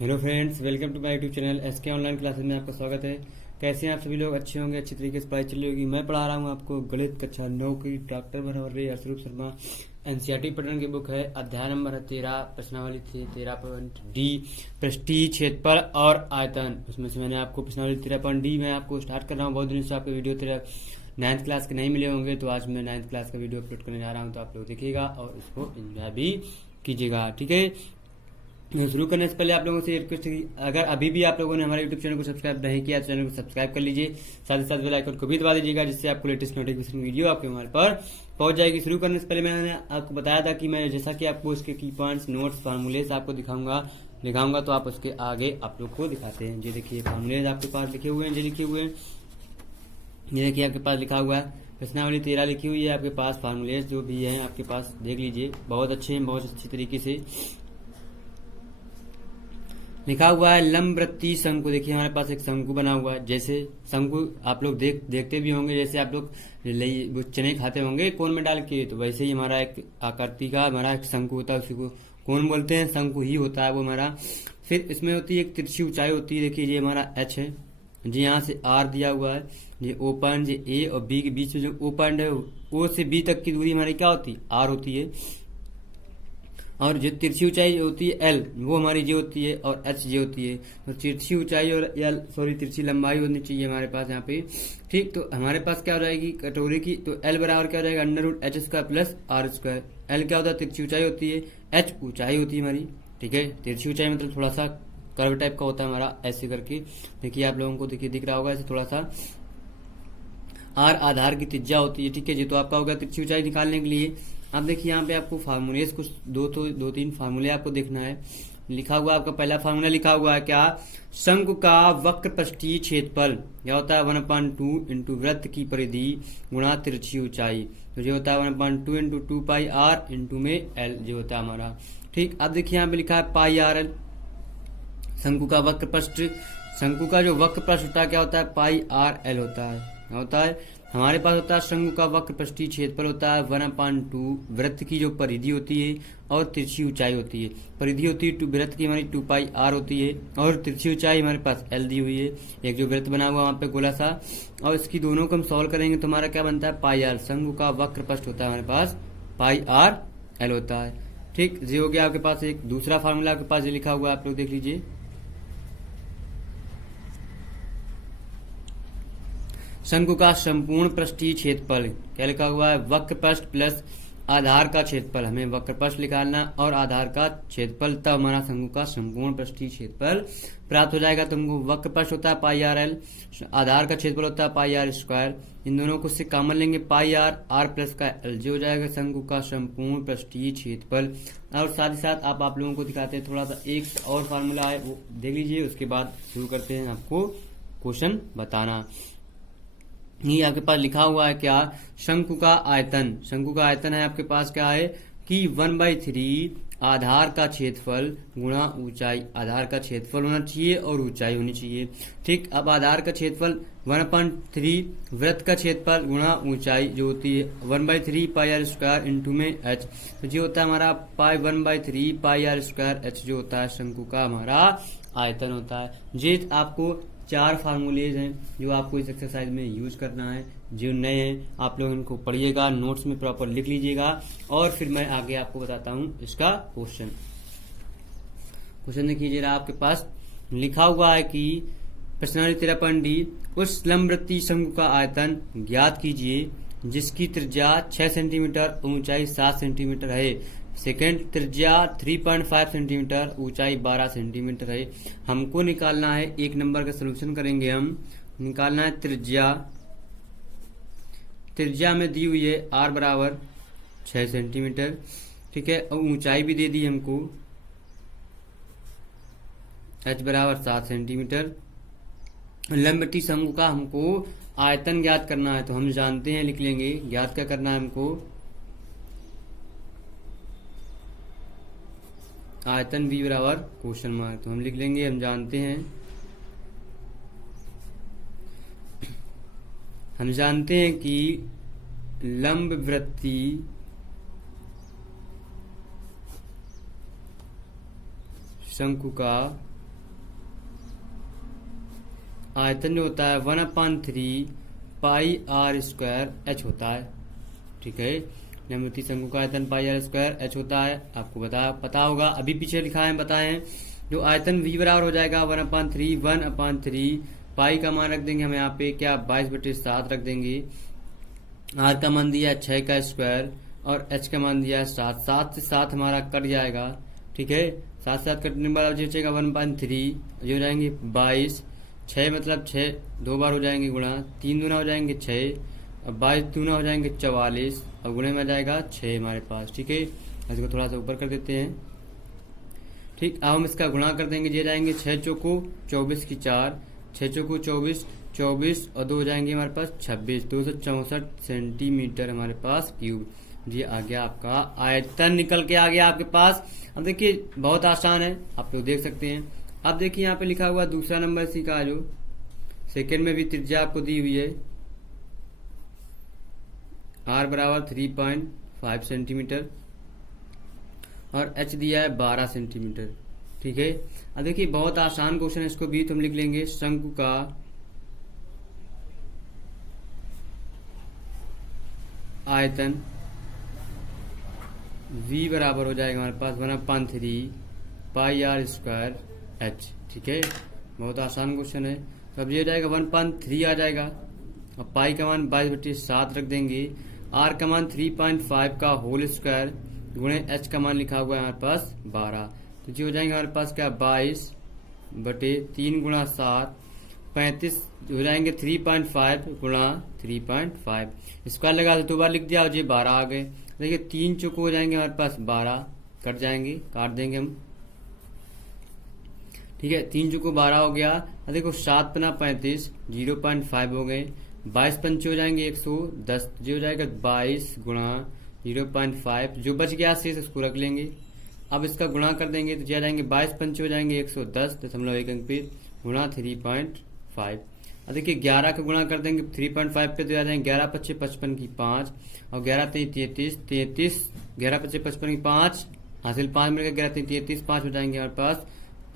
Hello friends, welcome to my YouTube channel SK online classes में आपका स्वागत है। कैसे हैं आप सभी लोग? अच्छे होंगे, अच्छी तरीके से पढ़ाई चल रही होगी। मैं पढ़ा रहा हूं आपको गणित कक्षा 9 की डॉक्टर भंवरे अशरूप शर्मा एनसीईआरटी पैटर्न की बुक है। अध्याय नंबर है 13, प्रश्नावली थी 13.डी, पृष्ठीय क्षेत्रफल और आयतन। उसमें से मैंने आपको प्रश्नावली 13.डी में आपको स्टार्ट कर रहा हूँ। बहुत दिन से आपके वीडियो 9th क्लास के नहीं मिले होंगे, तो आज मैं 9th क्लास का वीडियो अपलोड करने जा रहा हूँ, तो आप लोग देखिएगा और इसको एंजॉय भी कीजिएगा, ठीक है। शुरू करने से पहले आप लोगों से ये रिक्वेस्ट है कि अगर अभी भी आप लोगों ने हमारे यूट्यूब चैनल को सब्सक्राइब नहीं किया तो चैनल को सब्सक्राइब कर लीजिए। साथ ही साथ बेल आइकन को भी दबा दीजिएगा, जिससे आपको लेटेस्ट नोटिफिकेशन वीडियो आपके मोबाइल पर पहुंच जाएगी। शुरू करने से पहले मैंने आपको बताया था कि मैं जैसा कि आपको इसके की पॉइंट्स, नोट्स, फार्मूलेज आपको दिखाऊंगा तो आप उसके आगे आप लोग को दिखाते हैं। ये देखिए फार्मूलेज आपके पास लिखे हुए हैं, ये लिखे हुए हैं, ये देखिए आपके पास लिखा हुआ है प्रश्नावली 13 लिखी हुई है आपके पास। फार्मूलेज जो भी है आपके पास देख लीजिए, बहुत अच्छे हैं, बहुत अच्छी तरीके से लिखा हुआ है। लंबवृत्तीय शंकु, देखिए हमारे पास एक शंकु बना हुआ है। जैसे शंकु आप लोग देखते भी होंगे, जैसे आप लोग वो चने खाते होंगे कोन में डाल के, तो वैसे ही हमारा एक आकृति का हमारा एक शंकु होता है, उसी को कोन बोलते हैं, शंकु ही होता है वो हमारा। फिर इसमें होती है एक तिरछी ऊंचाई होती है। देखिए ये हमारा एच है जी, यहाँ से आर दिया हुआ है, ये ओपन, ये ए और बी के बीच में जो ओपन है, ओ से बी तक की दूरी हमारी क्या होती है? आर होती है। और जो तिरछी ऊंचाई होती है एल, वो हमारी जे होती है, और एच जे होती है। तो तिरछी ऊंचाई और तिरछी लंबाई होनी चाहिए हमारे पास यहाँ पे, ठीक। तो हमारे पास क्या हो जाएगी कटोरी की, तो एल बराबर क्या हो जाएगा? √h² plus R square. L क्या होता है? तिरछी ऊंचाई होती है, एच ऊंचाई होती है हमारी, ठीक है। तिरछी ऊंचाई मतलब थोड़ा सा कर्व टाइप का होता है हमारा, ऐसे करके। देखिए आप लोगों को देखिए दिख रहा होगा ऐसे थोड़ा सा। आर आधार की त्रिज्या होती है, ठीक है जी। तो आपका होगा तिरछी ऊंचाई निकालने के लिए। अब देखिए यहाँ पे आपको फार्मूलेस कुछ दो तीन फार्मूले आपको देखना है। लिखा हुआ आपका पहला फार्मूला लिखा हुआ है क्या? शंकु का वक्र पृष्ठीय क्षेत्रफल क्या होता है? 1/2 इंटू वृत्त की परिधि गुणा तिरछी ऊंचाई। तो जो होता है 1/2 इंटू 2πr इंटू में एल जो होता है हमारा, ठीक। अब देखिए यहाँ पे लिखा है πr। शंकु का वक्र पृष्ठ, शंकु का जो वक्र पृष्ठ होता है क्या होता है? πr_l होता है। क्या होता है हमारे पास? होता है शंकु का वक्र पृष्ठीय क्षेत्रफल होता है 1/2 वृत्त की जो परिधि होती है और तिरछी ऊंचाई होती है। परिधि होती है वृत्त की हमारी 2πr होती है, और तिरछी ऊंचाई हमारे पास l दी हुई है। एक जो वृत्त बना हुआ वहां पे गोला सा, और इसकी दोनों को हम सॉल्व करेंगे तो हमारा क्या बनता है? πr। शंकु का वक्र पृष्ठ होता है हमारे पास πr_l होता है, ठीक। ये हो गया आपके पास। एक दूसरा फार्मूला आपके पास ये लिखा हुआ है, आप लोग देख लीजिए। शंकु का संपूर्ण पृष्ठीय क्षेत्रफल क्या लिखा हुआ है? वक्र पृष्ठ प्लस आधार का क्षेत्रफल। हमें वक्र पृष्ठ निकालना और आधार का क्षेत्रफल, तब हमारा शंकु का संपूर्ण पृष्ठीय क्षेत्रफल प्राप्त हो जाएगा। तुमको वक्र पृष्ठ होता है πr_l, आधार का क्षेत्रफल होता है πr²। इन दोनों को से कॉमन लेंगे, πr प्लस का l जो हो जाएगा शंकु का संपूर्ण पृष्ठीय क्षेत्रफल। और साथ ही साथ आप लोगों को दिखाते हैं थोड़ा सा एक और फार्मूला है, वो देख लीजिए, उसके बाद शुरू करते हैं आपको क्वेश्चन बताना। ये आपके पास लिखा हुआ है क्या? शंकु का आयतन। शंकु का आयतन है आपके पास क्या है कि 1/3 आधार का क्षेत्रफल गुणा ऊंचाई। आधार का क्षेत्रफल होना चाहिए और ऊंचाई होनी चाहिए, ठीक। अब आधार का क्षेत्रफल 1/3 वृत्त का क्षेत्रफल गुणा ऊंचाई जो होती है 1/3 πr² इंटू में h। तो जो होता है हमारा 1/3 πr² h जो होता है शंकु का हमारा आयतन होता है। ये आपको 4 फार्मूलेज हैं जो आपको इस एक्सरसाइज में यूज करना है। जो नए हैं आप लोग इनको पढ़िएगा, नोट्स में प्रॉपर लिख लीजिएगा, और फिर मैं आगे आपको बताता हूं इसका क्वेश्चन। क्वेश्चन देखिए जरा, आपके पास लिखा हुआ है कि प्रश्नावली 13.डी, उस लंबवृत्तीय शंकु का आयतन ज्ञात कीजिए जिसकी त्रिज्या 6 सेंटीमीटर, ऊंचाई 7 सेंटीमीटर है। सेकेंड, त्रिज्या 3.5 सेंटीमीटर, ऊंचाई 12 सेंटीमीटर है। हमको निकालना है, एक नंबर का सोल्यूशन करेंगे हम। निकालना है त्रिज्या। त्रिज्या में दी हुई है r बराबर 6 सेंटीमीटर, ठीक है, और ऊंचाई भी दे दी हमको h बराबर 7 सेंटीमीटर। लंबवृत्तीय शंकु का हमको आयतन ज्ञात करना है, तो हम जानते हैं, लिख लेंगे। ज्ञात क्या करना है हमको? आयतन v बराबर क्वेश्चन मार्क, तो हम लिख लेंगे, हम जानते हैं। हम जानते हैं कि लंबवृत्तीय शंकु का आयतन जो होता है 1/3 पाई आर स्क्वायर एच होता है। ठीक है, निम्नलिखित शंकु का आयतन पाई आर स्क्वायर एच होता है। आपको पता होगा, अभी पीछे लिखा है बताए हैं। जो आयतन v बराबर हो जाएगा 1/3 पाई का मान रख देंगे हम यहाँ पे क्या 22/7 रख देंगे। आर का मान दिया है 6 का स्क्वायर और एच का मान दिया है 7। 7 से 7 हमारा कट जाएगा। ठीक है, 7 से 7 कटने के बाद जो बचेगा 1/3 ये हो जाएंगे 22। 6 मतलब 6 दो बार हो जाएंगे गुणा, 3 दूना हो जाएंगे 6 और 22 दूना हो जाएंगे 44 और गुणे में आ जाएगा 6 हमारे पास। ठीक है, इसको थोड़ा सा ऊपर कर देते हैं। ठीक, अब हम इसका गुणा कर देंगे, ये जाएंगे 6 चौको 24 की 4, 6 चौको 24 24 और 2 हो जाएंगे हमारे पास 26, 264 सेंटीमीटर हमारे पास क्यूब। ये आ गया आपका आयतन, निकल के आ गया आपके पास। अब देखिए बहुत आसान है, आप लोग देख सकते हैं। अब देखिए यहाँ पे लिखा हुआ दूसरा नंबर इसी का, जो सेकेंड में भी त्रिज्या आपको दी हुई है r बराबर 3.5 सेंटीमीटर और h दिया है 12 सेंटीमीटर। ठीक है, अब देखिए बहुत आसान क्वेश्चन है, इसको भी तो हम लिख लेंगे। शंकु का आयतन v बराबर हो जाएगा हमारे पास 1/3 पाई आर स्क्वायर एच। ठीक है, बहुत आसान क्वेश्चन है। तो अब ये हो जाएगा 1/3 आ जाएगा और पाई का मान 22/7 रख देंगे। आर का मान 3.5 का होल स्क्वायर गुणे एच का मान लिखा हुआ है हमारे पास 12। तो ये हो जाएंगे हमारे पास क्या 22/3 गुणा 7 35 हो जाएंगे 3.5 गुणा 3.5 स्क्वायर लगा तो 2 बार लिख दिया और ये 12 आ गए। देखिए 3 चौको हो जाएंगे हमारे पास 12, कट जाएंगे, काट देंगे हम। ठीक है, 3 चौको 12 हो गया। देखो 7 पना 35 0.5 हो गए। 22 पंचे हो जाएंगे 110, जो हो जाएगा 22 गुणा 0.5, जो बच गया शेष इसको रख लेंगे। अब इसका गुणा कर देंगे तो जा जाएंगे 22 पंचे हो जाएंगे 110.1 अंक पे गुणा 3.5। अब देखिए 11 का गुणा कर देंगे 3.5 पे तो आ जाएंगे 11 पच्चे 55 की 5 और 11 33 33 11 पच्चे 55 की 5 हासिल 5 मिलकर 11 33 5 हो जाएंगे हमारे पास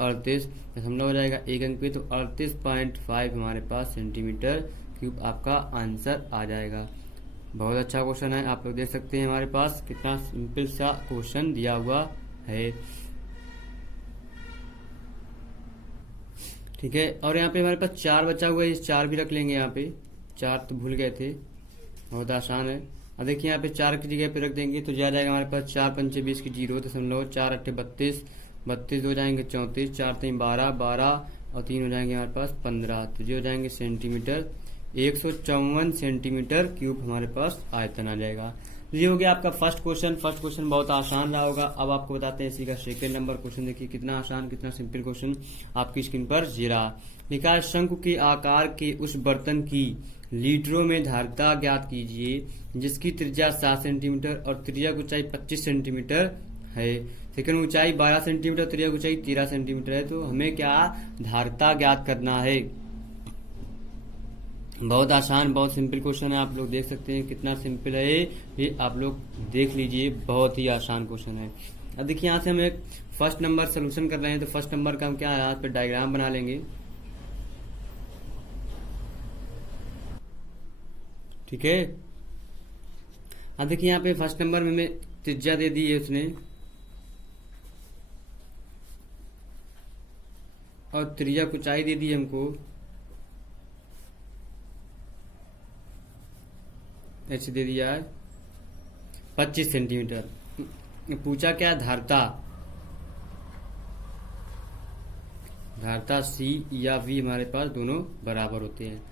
38 हो जाएगा 1 अंक पे, तो 38.5 हमारे पास सेंटीमीटर क्यूब आपका आंसर आ जाएगा। बहुत अच्छा क्वेश्चन है, आप लोग देख सकते हैं हमारे पास कितना सिंपल सा क्वेश्चन दिया हुआ है। ठीक है, और यहाँ पे हमारे पास 4 बचा हुआ है, इस 4 भी रख लेंगे। यहाँ पे 4 तो भूल गए थे, बहुत आसान है। अब देखिए यहाँ पे 4 की जगह पे रख देंगे तो जा जाएगा हमारे पास 4 पंचे 20 की 0.4 4 अट्ठे 32 32 हो जाएंगे 34 4 3 12 12 और 3 हो जाएंगे हमारे पास 15, तो ये हो जाएंगे सेंटीमीटर। 154 सेंटीमीटर क्यूब हमारे पास आयतन आ जाएगा। ये हो गया आपका फर्स्ट क्वेश्चन। फर्स्ट क्वेश्चन बहुत आसान रहा होगा। अब आपको बताते हैं इसी का सेकंड नंबर क्वेश्चन। देखिए कितना आसान कितना सिंपल क्वेश्चन आपकी स्क्रीन पर जीरा लिखा है। शंकु के आकार के उस बर्तन की लीटरों में धारिता ज्ञात कीजिए जिसकी त्रिज्या 7 सेंटीमीटर और त्रिज्या की ऊंचाई 25 सेंटीमीटर है। सेकंड ऊंचाई 12 सेंटीमीटर, त्रिज्या की ऊंचाई 13 सेंटीमीटर है। तो हमें क्या धारिता ज्ञात करना है। बहुत आसान बहुत सिंपल क्वेश्चन है, आप लोग देख सकते हैं कितना सिंपल है ये आप लोग देख लीजिए, बहुत ही आसान क्वेश्चन है। अब देखिए यहाँ से हम एक फर्स्ट नंबर सोल्यूशन कर रहे हैं, तो फर्स्ट नंबर का हम क्या है यहाँ पे डायग्राम बना लेंगे। ठीक है, अब देखिए यहाँ पे फर्स्ट नंबर में हमें त्रिज्या दे दी है उसने और त्रिज्या की ऊंचाई दे दी हमको एच दे दिया है 25 सेंटीमीटर। पूछा क्या धारिता, धारिता सी या वी हमारे पास दोनों बराबर होते हैं,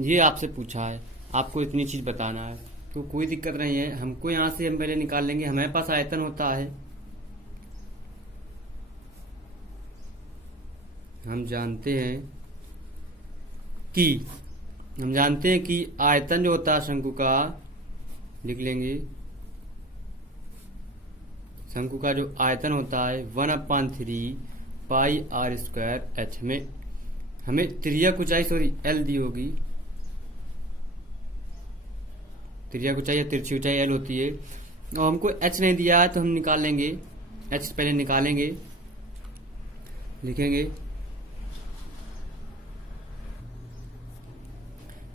ये आपसे पूछा है। आपको इतनी चीज बताना है तो कोई दिक्कत नहीं है। हमको यहां से हम पहले निकाल लेंगे। हमारे पास आयतन होता है, हम जानते हैं कि आयतन जो होता है शंकु का, लिख लेंगे शंकु का जो आयतन होता है 1/3 पाई आर स्क्वायर एच। हमें त्रिज्या की ऊंचाई सॉरी एल दी होगी, त्रिज्या की ऊंचाई या तिरछी ऊंचाई एल होती है और हमको एच नहीं दिया है तो हम निकाल लेंगे। एच पहले निकालेंगे, लिखेंगे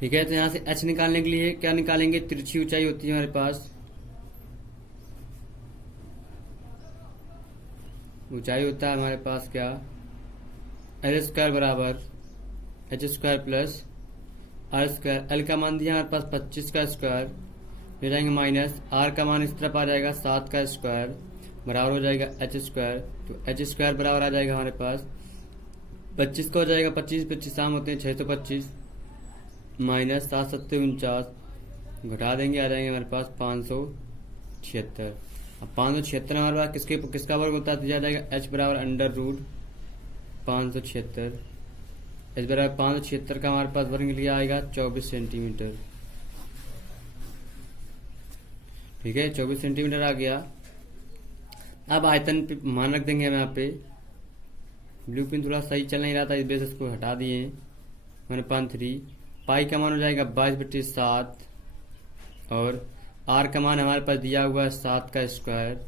ठीक है, तो यहाँ से h निकालने के लिए क्या निकालेंगे, तिरछी ऊंचाई होती है हमारे पास, ऊंचाई होता है हमारे पास क्या, एल स्क्वायर बराबर H square plus R square. L का मान दिया हमारे पास 25 का स्क्वायर, हो जाएंगे माइनस आर का मान इस तरफ आ जाएगा 7 का स्क्वायर, बराबर हो जाएगा एच स्क्वायर। तो एच स्क्वायर बराबर आ जाएगा हमारे पास 25 का हो जाएगा 25, 25 शाम होते हैं 625, माइनस 7 7 49, घटा देंगे आ जाएंगे हमारे पास 576। अब 576 हमारे पास किसका वर्ग होता है, तो जाएगा एच बराबर अंडर रूट 576, एच बराबर 576 का हमारे पास वर्ग लिया आएगा 24 सेंटीमीटर। ठीक है, 24 सेंटीमीटर आ गया। अब आयतन पे मान रख देंगे हम यहाँ पे, ब्लू पिन थोड़ा सही चल नहीं रहा था, इस वजह से इसको हटा दिए मैंने 5 पाई का मान हो जाएगा 22/7 और आर का मान हमारे पास दिया हुआ है 7 का स्क्वायर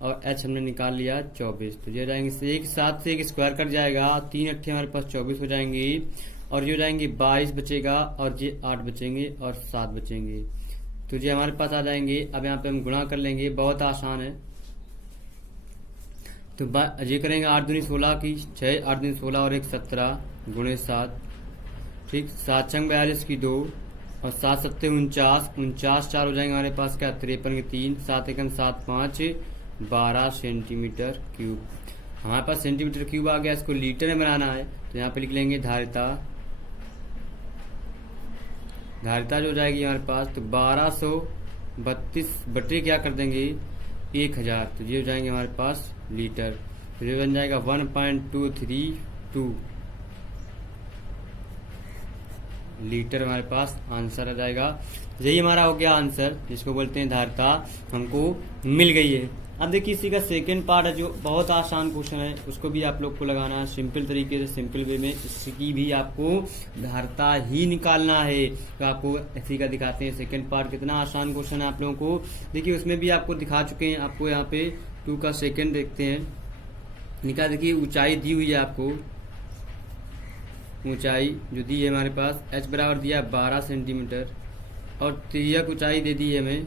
और एच हमने निकाल लिया 24। तो ये जाएंगे एक 7 से एक स्क्वायर कट जाएगा, 3 अट्ठे हमारे पास 24 हो जाएंगे और ये हो जाएंगे 22 बचेगा और ये 8 बचेंगे और 7 बचेंगे, तो ये हमारे पास आ जाएंगे। अब यहाँ पे हम गुणा कर लेंगे, बहुत आसान है। तो ये करेंगे 8 दूनी 16 की 6, 8 दूनी 16 और 1 17 गुणे 7, ठीक, 7 छंग 42 की 2 और 7 7 49, 49 4 हो जाएंगे हमारे पास क्या 53 के 3, 7 एकम 7 5 12 सेंटीमीटर क्यूब। हमारे पास सेंटीमीटर क्यूब आ गया, इसको लीटर में बनाना है तो यहाँ पे लिख लेंगे धारिता जो हो जाएगी हमारे पास, तो 1232 बटे क्या कर देंगे 1000, तो ये हो जाएंगे हमारे पास लीटर। तो ये बन जाएगा 1.232 लीटर हमारे पास आंसर आ जाएगा। यही हमारा हो गया आंसर, जिसको बोलते हैं धारिता, हमको मिल गई है। अब देखिए इसी का सेकंड पार्ट है जो बहुत आसान क्वेश्चन है, उसको भी आप लोग को लगाना है सिंपल तरीके से, सिंपल वे में। इसकी भी आपको धारिता ही निकालना है, तो आपको इसी का दिखाते हैं सेकंड पार्ट। कितना आसान क्वेश्चन है आप लोगों को, देखिए उसमें भी आपको दिखा चुके हैं। आपको यहाँ पे 2 का सेकंड देखते हैं, निकाल। देखिए ऊंचाई दी हुई है आपको, ऊंचाई जो दी है हमारे पास h बराबर दिया 12 सेंटीमीटर और तिर्यक ऊंचाई दे दी है हमें,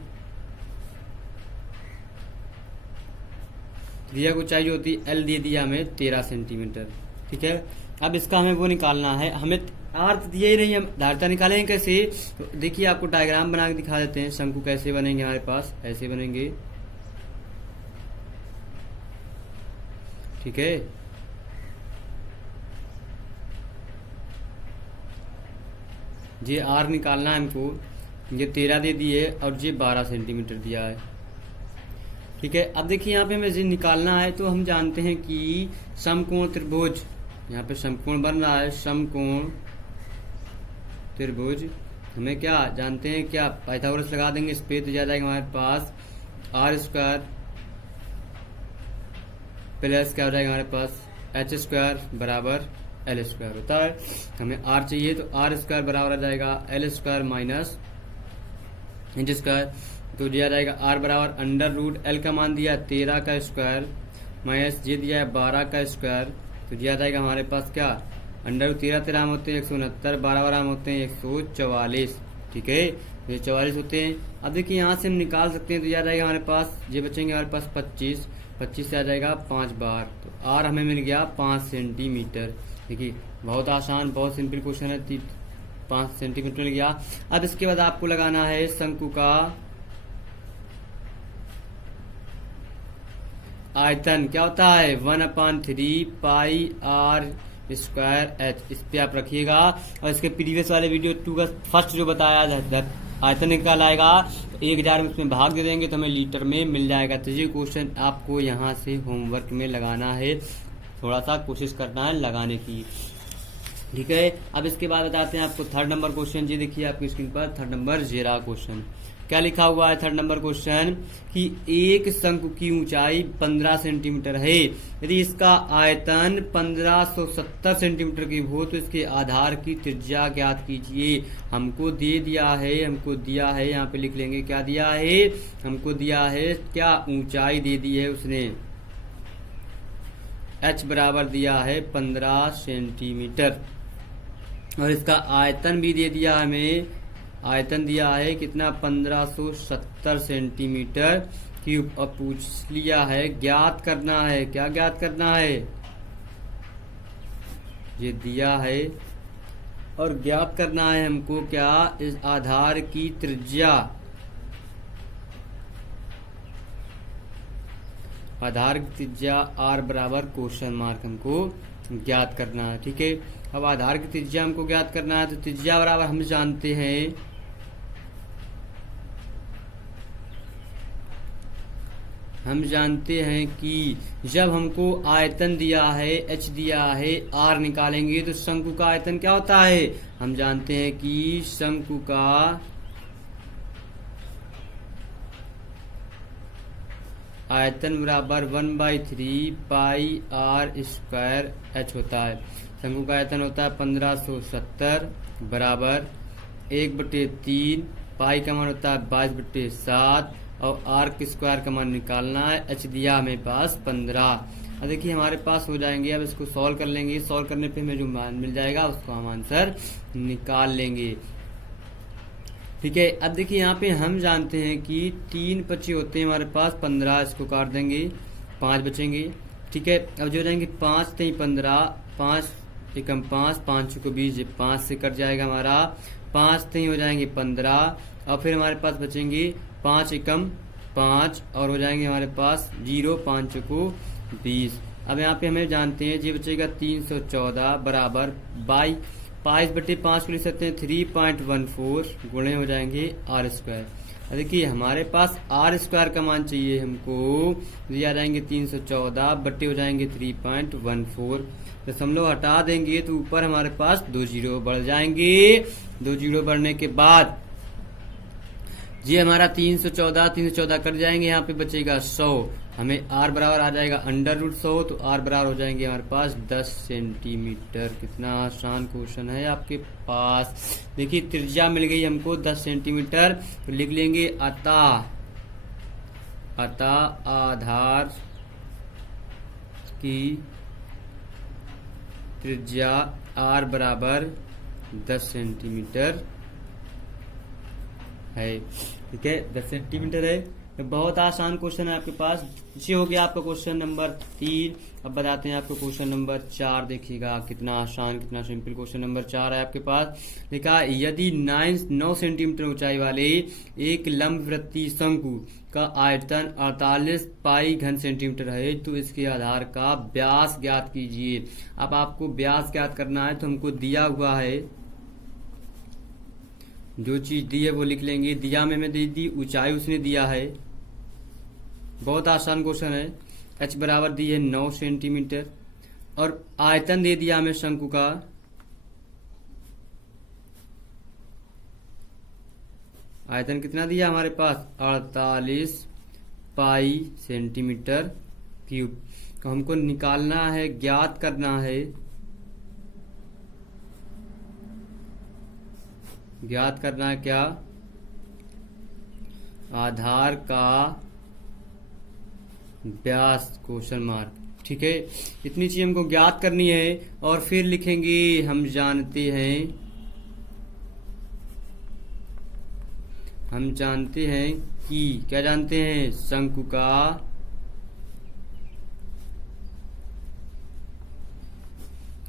तिर्यक ऊंचाई जो होती है l दे दिया हमें 13 सेंटीमीटर। ठीक है, अब इसका हमें वो निकालना है, हमें आर दिया ही नहीं, हम धारिता निकालेंगे कैसे। तो देखिए आपको डायग्राम बना के दिखा देते हैं, शंकु कैसे बनेंगे हमारे पास, ऐसे बनेंगे। ठीक है, ये आर निकालना है हमको, ये 13 दे दिए और ये 12 सेंटीमीटर दिया है। ठीक है, अब देखिए यहाँ पे हमें ये निकालना है, तो हम जानते हैं कि समकोण त्रिभुज, यहाँ पे समकोण बन रहा है, समकोण त्रिभुज हमें क्या जानते हैं, क्या पाइथागोरस लगा देंगे इस पे, तो जा जाएगा हमारे पास आर स्क्वायर प्लस क्या हो जाएगा हमारे पास एच स्क्वायर बराबर एल स्क्वायर होता है। हमें आर चाहिए तो आर स्क्वायर बराबर आ जाएगा L square minus H square, तो दिया जाएगा आर बराबर अंडर रूट एल का मान दिया 13 का स्क्वायर माइनस ये दिया है 12 का स्क्वायर, तो दिया जाएगा हमारे पास क्या अंडर रूट 13 13 होते हैं 169, 12 होते हैं 144। ठीक है, ये 44 होते हैं। अब देखिए यहाँ से हम निकाल सकते हैं, तो यह जाएगा हमारे पास, ये बचेंगे हमारे पास 25 से आ जाएगा 5 बार, तो आर हमें मिल गया 5 सेंटीमीटर। देखिए बहुत आसान, बहुत सिंपल क्वेश्चन है, 5 सेंटीमीटर मिल गया। अब इसके बाद आपको लगाना है शंकु का आयतन, क्या होता है 1/3 पाई आर स्क्वायर एच, इस पे आप रखिएगा। और इसके प्रीवियस वाले वीडियो 2 का फर्स्ट जो बताया आयतन निकाल आएगा, 1000 में उसमें भाग दे देंगे तो हमें लीटर में मिल जाएगा। तो ये क्वेश्चन आपको यहाँ से होमवर्क में लगाना है, थोड़ा सा कोशिश करना है लगाने की। ठीक है, अब इसके बाद बताते हैं आपको थर्ड नंबर क्वेश्चन। जी देखिए आपकी स्क्रीन पर थर्ड नंबर जेरा क्वेश्चन क्या लिखा हुआ है। थर्ड नंबर क्वेश्चन कि एक शंकु की ऊंचाई 15 सेंटीमीटर है, यदि इसका आयतन 1570 सेंटीमीटर की हो तो इसके आधार की त्रिज्या ज्ञात कीजिए। हमको दे दिया है, यहाँ पे लिख लेंगे क्या दिया है, हमको दिया है क्या ऊंचाई दे दी है उसने, h बराबर दिया है 15 सेंटीमीटर। और इसका आयतन भी दे दिया हमें, आयतन दिया है कितना 1570 सेंटीमीटर क्यूब। और पूछ लिया है ज्ञात करना है, क्या ज्ञात करना है, ये दिया है और ज्ञात करना है हमको क्या, इस आधार की त्रिज्या, आधार की त्रिज्या r बराबर क्वेश्चन मार्क हमको ज्ञात करना है। ठीक है, अब आधार की त्रिज्या हमको ज्ञात करना है, तो त्रिज्या बराबर हम जानते हैं कि जब हमको आयतन दिया है h दिया है, r निकालेंगे तो शंकु का आयतन क्या होता है, हम जानते हैं कि शंकु का आयतन बराबर 1/3 पाई r स्क्वायर h होता है। शंकु का आयतन होता है 1570 बराबर 1/3, पाई का मान होता है 22/7 और r के स्क्वायर का मान निकालना है, h दिया हमें पास 15। अब देखिए हमारे पास हो जाएंगे, अब इसको सॉल्व कर लेंगे, सॉल्व करने पे हमें जो मान मिल जाएगा उसको हम आंसर निकाल लेंगे। ठीक है, अब देखिए यहाँ पे हम जानते हैं कि 3 बचे होते हैं हमारे पास 15, इसको काट देंगे 5 बचेंगे। ठीक है, अब जो हो जाएंगे 5 3 15, 5 एकम 5, 5 को 20, 5 से कट जाएगा हमारा, 5 3 हो जाएंगे 15 और फिर हमारे पास बचेंगे 5 एकम 5 और हो जाएंगे हमारे पास 0, 5 को 20। अब यहाँ पे हमें जानते हैं ये बचेगा 314 बराबर 22/5 को लिख सकते हैं 3.14 गुणे हो जाएंगे r स्क्वायर। देखिए हमारे पास r स्क्वायर का मान चाहिए हमको, ये आ जाएंगे 314 बट्टे हो जाएंगे 3.14, दशमलव हटा देंगे तो ऊपर हमारे पास 2 जीरो बढ़ जाएंगे। 2 जीरो बढ़ने के बाद ये हमारा 314 कट जाएंगे, यहाँ पे बचेगा 100, हमें r बराबर आ जाएगा √100, तो r बराबर हो जाएंगे हमारे पास 10 सेंटीमीटर। कितना आसान क्वेश्चन है आपके पास। देखिए त्रिज्या मिल गई हमको 10 सेंटीमीटर, तो लिख लेंगे अतः आधार की त्रिज्या r बराबर 10 सेंटीमीटर है। ठीक है, 10 सेंटीमीटर है। तो बहुत आसान क्वेश्चन है आपके पास। ये हो गया आपका क्वेश्चन नंबर 3। अब बताते हैं आपको क्वेश्चन नंबर 4। देखिएगा कितना आसान, कितना सिंपल क्वेश्चन नंबर 4 है आपके पास। लिखा यदि 9 सेंटीमीटर ऊंचाई वाले एक लंबवृत्तीय शंकु का आयतन 48 पाई घन सेंटीमीटर है तो इसके आधार का व्यास ज्ञात कीजिए। अब आपको व्यास ज्ञात करना है तो हमको दिया हुआ है, जो चीज दी है वो लिख लेंगे। दिया में दे दी ऊंचाई उसने दिया है, बहुत आसान क्वेश्चन है। h बराबर दी है 9 सेंटीमीटर और आयतन दे दिया हमें शंकु का, आयतन कितना दिया हमारे पास 48 पाई सेंटीमीटर क्यूब। तो हमको निकालना है, ज्ञात करना है, ज्ञात करना है क्या, आधार का व्यास क्वेश्चन मार्क। ठीक है, इतनी चीज हमको ज्ञात करनी है और फिर लिखेंगे हम जानते हैं कि क्या जानते हैं, शंकु का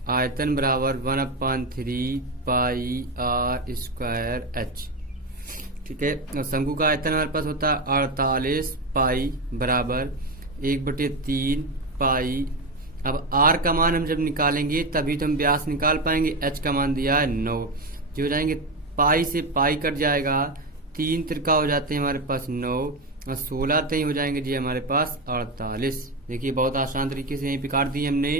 आयतन बराबर 1/3 पाई r स्क्वायर h। ठीक है, और शंकु का आयतन हमारे पास होता है 48 पाई बराबर 1/3 पाई। अब r का मान हम जब निकालेंगे तभी तो हम व्यास निकाल पाएंगे। h का मान दिया है 9, जो हो जाएंगे पाई से पाई कट जाएगा, 3 त्रिका हो जाते हैं हमारे पास 9 और 16 तय हो जाएंगे जी हमारे पास 48। देखिए बहुत आसान तरीके से यहीं पे काट दिए हमने।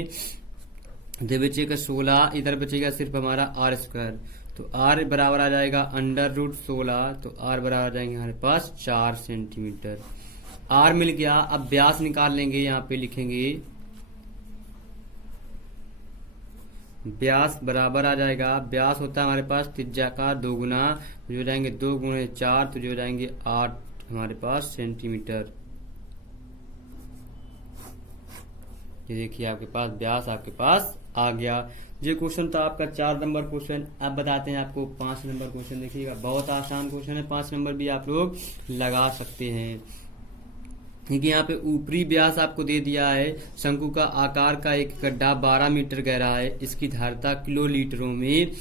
इधर बचेगा 16, इधर बचेगा सिर्फ हमारा r स्क्वायर, तो r बराबर आ जाएगा √16, तो r बराबर आ जाएंगे हमारे पास 4 सेंटीमीटर। r मिल गया। अब व्यास निकाल लेंगे, यहाँ पे लिखेंगे व्यास बराबर आ जाएगा, व्यास होता है हमारे पास त्रिज्या का 2 गुना, तो जो हो जाएंगे 2 गुणे 4, तो जो हो जाएंगे 8 हमारे पास सेंटीमीटर। ये देखिए आपके पास व्यास आपके पास आ गया। ये क्वेश्चन था आपका 4 नंबर क्वेश्चन। अब बताते हैं आपको 5 नंबर क्वेश्चन। देखिएगा बहुत आसान क्वेश्चन है, 5 नंबर भी आप लोग लगा सकते हैं। देखिए यहाँ पे ऊपरी व्यास आपको दे दिया है, शंकु का आकार का एक गड्ढा 12 मीटर गहरा है, इसकी धारिता किलोलीटरों में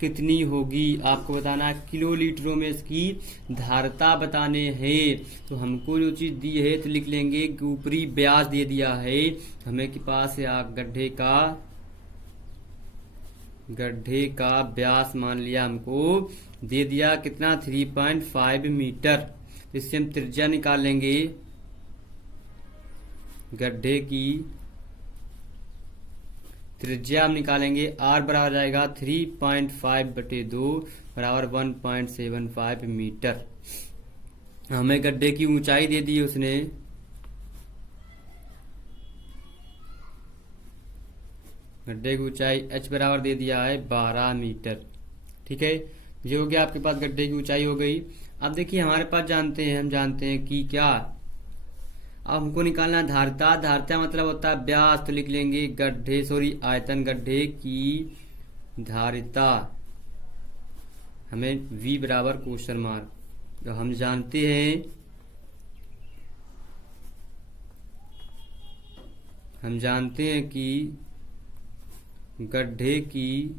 कितनी होगी आपको बताना है। किलोलीटरों में इसकी धारिता बताने हैं। तो हमको जो चीज दी है तो लिख लेंगे कि ऊपरी व्यास दे दिया है हमें के पास गड्ढे का व्यास मान लिया, हमको दे दिया कितना 3.5 मीटर। इससे हम त्रिज्या निकाल लेंगे, गड्ढे की त्रिज्या हम निकालेंगे। r बराबर जाएगा 3.5/2 बराबर 1.75 मीटर। हमें गड्ढे की ऊंचाई दे दी उसने, गड्ढे की ऊंचाई h बराबर दे दिया है 12 मीटर। ठीक है, ये हो गया आपके पास गड्ढे की ऊंचाई हो गई। अब देखिए हमारे पास हम जानते हैं कि क्या, अब हमको निकालना है धारिता। धारिता मतलब होता है व्यास, तो लिख लेंगे आयतन गड्ढे की धारिता, हमें v बराबर क्वेश्चन मार्क। तो हम जानते हैं कि गड्ढे की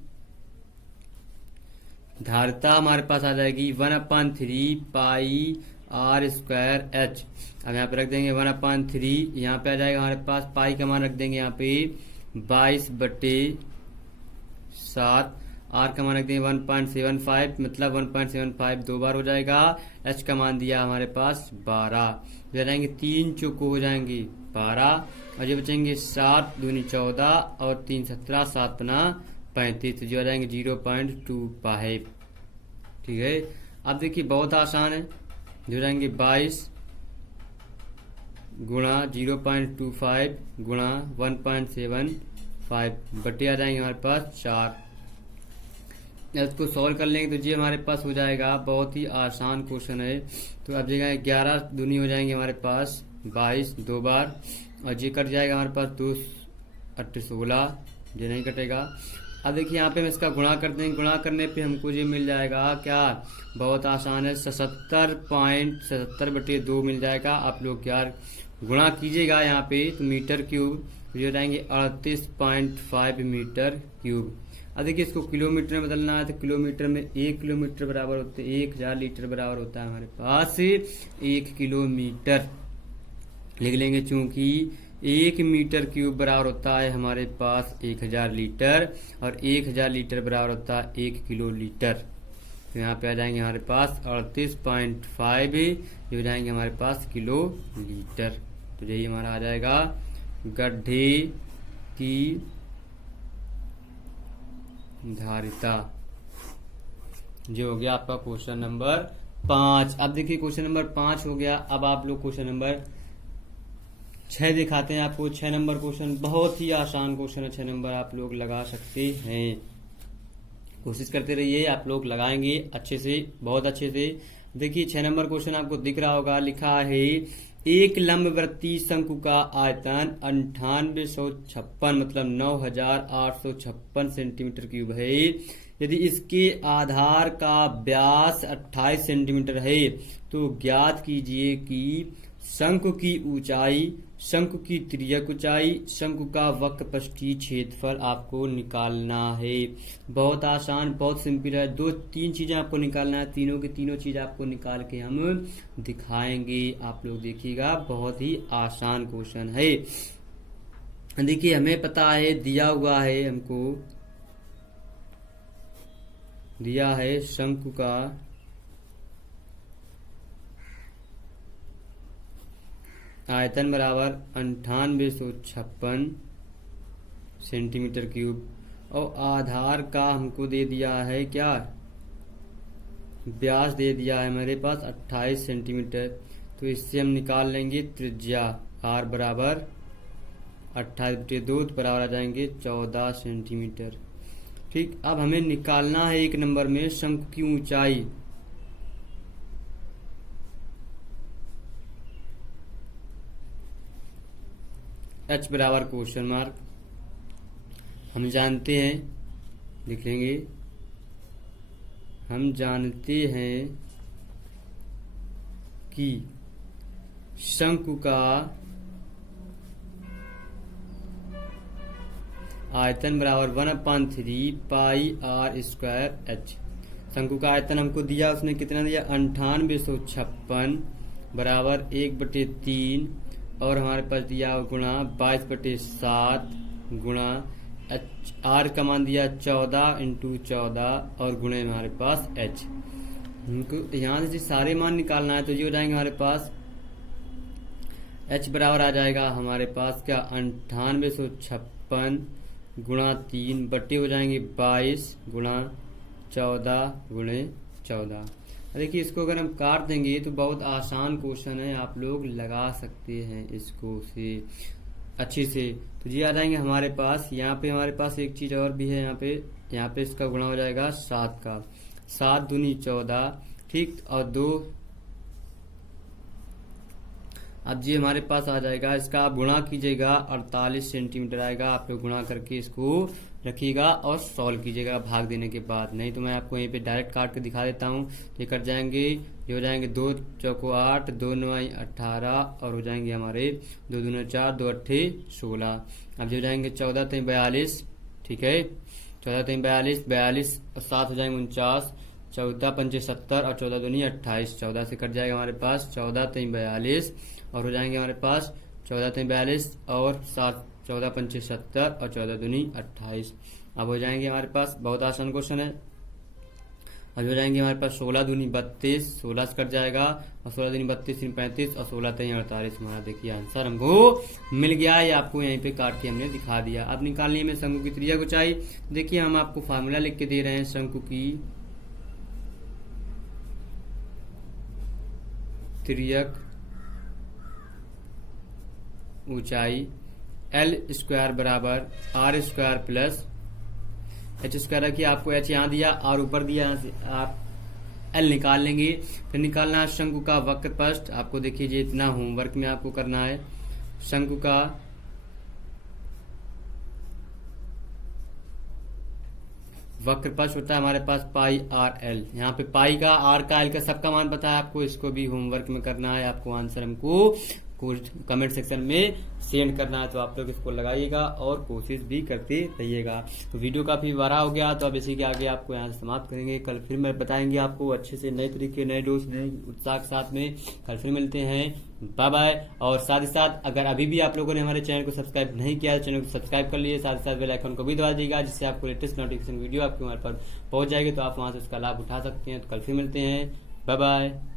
धारिता हमारे पास आ जाएगी 1/3 पाई r स्क्वायर h। अब यहाँ पे रख देंगे 1/3, यहाँ पे आ जाएगा हमारे पास पाई का मान रख देंगे यहाँ पे 22/7, r का मान रख देंगे 1.75, मतलब 1.75 दो बार हो जाएगा। h का मान दिया हमारे पास 12, हो जाएंगे 3 चौको हो जाएंगे 12, और ये बचेंगे 7 दूनी 14 और 3 17, 7 पना 35, तो जो आ जाएंगे 0.25। ठीक है, अब देखिए बहुत आसान है, जो जाएंगे 22 गुणा 0.25 गुणा 1.75 बटे आ जाएंगे हमारे पास 4। इसको सॉल्व कर लेंगे तो ये हमारे पास हो जाएगा, बहुत ही आसान क्वेश्चन है। तो अब जगह 11 दूनी हो जाएंगे हमारे पास 22 दो बार, और ये कट जाएगा हमारे पास 2 8 16, ये नहीं कटेगा। अब देखिए यहाँ पे हम इसका गुणा कर देंगे, गुणा करने पे हमको ये मिल जाएगा क्या, बहुत आसान है, 77.77/2 मिल जाएगा। आप लोग यार गुणा कीजिएगा यहाँ पे, तो मीटर क्यूब ये जाएंगे 38.5 मीटर क्यूब। अब देखिए इसको किलोमीटर में बदलना है, तो किलोमीटर में 1 किलोमीटर बराबर होते हैं 1000 लीटर बराबर होता है हमारे पास 1 किलोमीटर। लिख लेंगे चूंकि 1 मीटर क्यूब बराबर होता है हमारे पास 1000 लीटर, और 1000 लीटर बराबर होता है 1 किलो लीटर। तो यहाँ पे आ जाएंगे हमारे पास 38.5, ये हो जाएंगे हमारे पास किलो लीटर। तो यही हमारा आ जाएगा गड्ढे की धारिता। जो हो गया आपका क्वेश्चन नंबर 5। अब देखिए क्वेश्चन नंबर 5 हो गया। अब आप लोग क्वेश्चन नंबर 6 दिखाते हैं आपको। 6 नंबर क्वेश्चन बहुत ही आसान क्वेश्चन है, 6 नंबर आप लोग लगा सकते हैं। कोशिश करते रहिए, आप लोग लगाएंगे अच्छे से, बहुत अच्छे से। देखिए 6 नंबर क्वेश्चन आपको दिख रहा होगा, लिखा है एक लंबवृत्तीय शंकु का आयतन 9856 मतलब 9856 सेंटीमीटर क्यूब है। यदि इसके आधार का व्यास 28 सेंटीमीटर है तो ज्ञात कीजिए कि शंकु की ऊंचाई, शंकु की तिर्यक ऊंचाई, शंकु का वक्रपृष्ठीय क्षेत्रफल आपको निकालना है। बहुत आसान, बहुत सिंपल है। 2-3 चीजें आपको निकालना है, तीनों की तीनों चीज आपको निकाल के हम दिखाएंगे। आप लोग देखिएगा, बहुत ही आसान क्वेश्चन है। देखिए हमें पता है, दिया हुआ है, हमको दिया है शंकु का आयतन बराबर 9856 सेंटीमीटर क्यूब, और आधार का हमको दे दिया है क्या, व्यास दे दिया है हमारे पास 28 सेंटीमीटर। तो इससे हम निकाल लेंगे त्रिज्या, r बराबर 28/2 बराबर आ जाएंगे 14 सेंटीमीटर। ठीक, अब हमें निकालना है एक नंबर में शंकु की ऊंचाई। h बराबर क्वेश्चन मार्क। हम जानते हैं, लिख लेंगे, हम जानते हैं कि शंकु का आयतन बराबर 1/3 पाई r स्क्वायर h। शंकु का आयतन हमको दिया, उसने कितना दिया, 9856 बराबर 1/3 और हमारे पास दिया गुणा 22/7 गुणा आर का मान दिया 14 × 14 और गुणे हमारे पास h। हमको यहाँ से सारे मान निकालना है, तो ये हो जाएंगे हमारे पास h बराबर आ जाएगा हमारे पास क्या, 9856 गुणा 3 बट्टे हो जाएंगे 22 गुणा 14 गुणे 14। देखिए इसको अगर हम काट देंगे तो बहुत आसान क्वेश्चन है, आप लोग लगा सकते हैं इसको से अच्छी से। तो जी आ जाएंगे हमारे पास, यहाँ पे हमारे पास एक चीज और भी है, यहाँ पे इसका गुणा हो जाएगा 7 का, 7 दूनी 14, ठीक, और 2, अब जी हमारे पास आ जाएगा, इसका आप गुणा कीजिएगा 48 सेंटीमीटर आएगा। आप लोग गुणा करके इसको रखिएगा और सॉल्व कीजिएगा भाग देने के बाद, नहीं तो मैं आपको यहीं पे डायरेक्ट काट के दिखा देता हूँ। ये कट जाएंगे, ये हो जाएंगे 2 चौको 8, 2 9 18 और हो जाएंगे हमारे 2 दूना 4, 2 8 16। अब जो हो जाएंगे 14 3 42, ठीक है, 14 3 42, 42 और 7 हो जाएंगे 49, 14 पंचे 70 और 14 दूनी 28। 14 से कट जाएगा हमारे पास 14 3 42 और हो जाएंगे हमारे पास 14 3 42 और 7 14 पंचे 70 और 14 दूनी 28। अब हो जाएंगे हमारे पास, बहुत आसान क्वेश्चन है, अब हो जाएंगे हमारे पास 16 दूनी 32, 16 से कट जाएगा और 16 दूनी 32 3 35 और 16 3 48। हमारा देखिए आंसर हमको मिल गया है, आपको यहीं पे काट के हमने दिखा दिया। अब निकालनी है शंकु की त्रिज्या ऊंचाई। देखिए हम आपको फार्मूला लिख के दे रहे हैं, शंकु की त्रिज्यक ऊंचाई L स्क्वायर बराबर R square plus H square रखिए, आपको H यहाँ दिया और ऊपर दिया, यहाँ से आप L निकाल लेंगे। फिर निकालना है शंकु का वक्रपृष्ठ। आपको देखिए ये इतना होमवर्क में आपको करना है, शंकु का वक्रपृष्ठ होता है हमारे पास पाई आर एल। यहाँ पे पाई का, आर का, एल का सबका मान पता है आपको, इसको भी होमवर्क में करना है। आपको आंसर हमको कमेंट सेक्शन में सेंड करना है, तो आप लोग इसको लगाइएगा और कोशिश भी करते रहिएगा। तो वीडियो काफी बड़ा हो गया, तो अब इसी के आगे आपको यहाँ से समाप्त करेंगे। कल फिर मैं बताएंगे आपको अच्छे से नए तरीके, नए डोज, नए उत्साह के साथ में कल फिर मिलते हैं। Bye bye. और साथ ही साथ अगर अभी भी आप लोगों ने हमारे चैनल को सब्सक्राइब नहीं किया है, चैनल को सब्सक्राइब कर लिए, साथ ही साथ बेल आइकन को भी दबा दीजिएगा, जिससे आपको लेटेस्ट नोटिफिकेशन वीडियो आपके हमारे पर पहुंच जाएगी, तो आप वहां से उसका लाभ उठा सकते हैं। तो कल फिर मिलते हैं, बाय बाय।